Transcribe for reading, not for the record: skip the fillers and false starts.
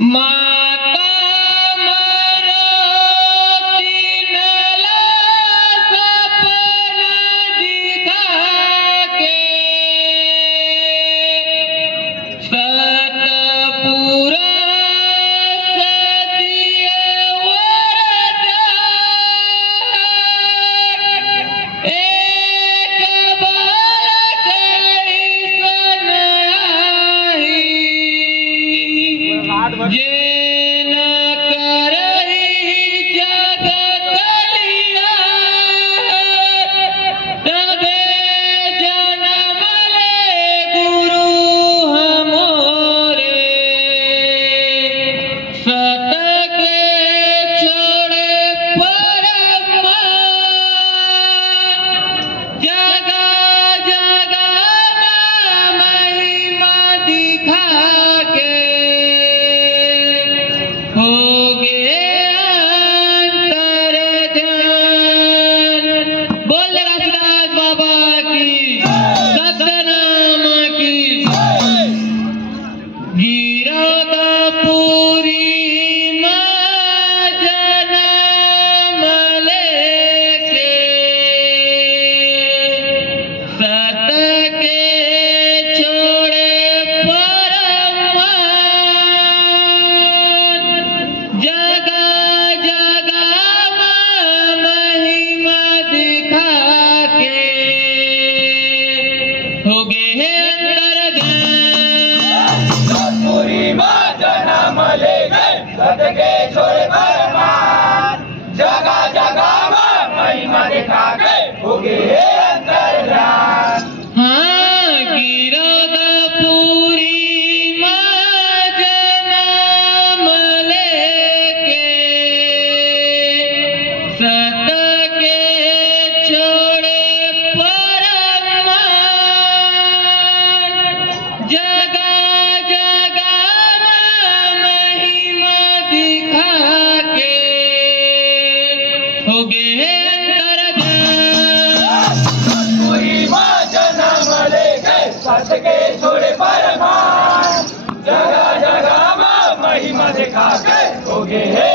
माता मरोती नला सपना दिखा के सतपुरा सतिये वरदान एक बालक ऐसन आई जेन करही जगत कल्याण तबे जन्म ले गुरु हमोरे सत के छोड़े परमान जगा जगा महिमा दिखा के हो गे अंतर ध्यान। बोल रघुदास बाबा की सतनाम की गिरदापुरी माँ जन्म लेके सत के छोड़े परमान जगा जगा महिमा दिखा के हो गे अंतर ध्यान। पूरी माँ जन्म ले गए सदके छोड़े परमान जगा जगा माँ महिमा दिखा के हो गए अंतर ध्यान। हाँ गिरदापुरी माँ जन्म लेके सत के छोड़े परमान जगा जगा महिमा दिखा के हो गे अंतर ध्यान। पूरी माँ जन्म ले गए सदके छोड़े परमान जगा जगा माँ महिमा दिखा के हो गए